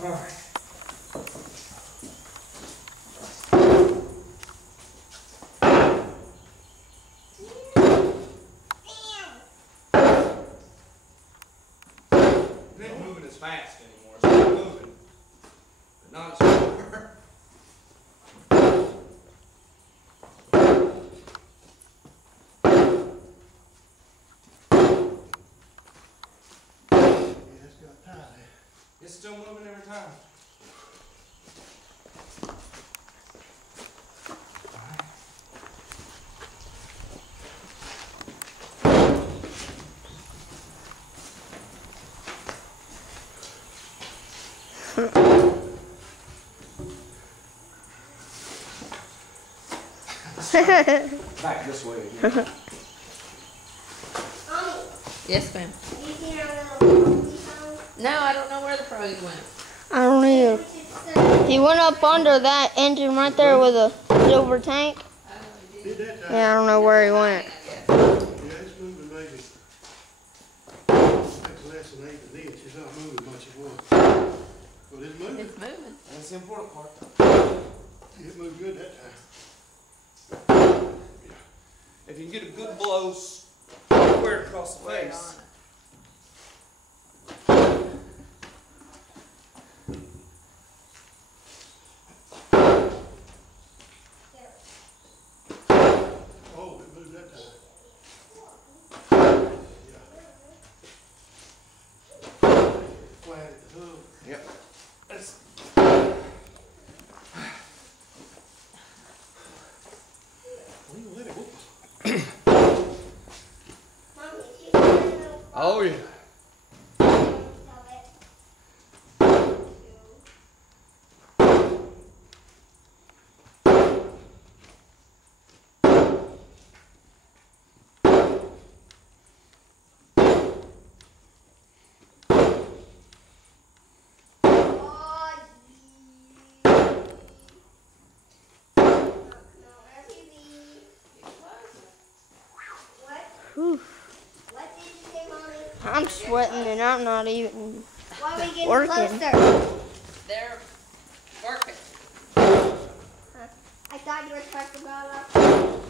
All right. It ain't moving as fast anymore. It's still moving, but not as far. It's still moving every time. Back this way again. Yes, ma'am. No, I don't know where the froggy went. I don't either. He went up under that engine right there with a silver tank. Yeah, I don't know where he went. Yeah, it's moving maybe. It's less than 8 an inch. It's not moving much at once. But it's moving. It's moving. That's the important part. It moved good that time. If you can get a good blow square across the face. Oh, it moved that time. Yeah. Flat at the hook. Yep. That's We can let it go. oh yeah. Whew. I'm sweating and I'm not even Why are we getting working. closer? They're working. I thought you were talking about us.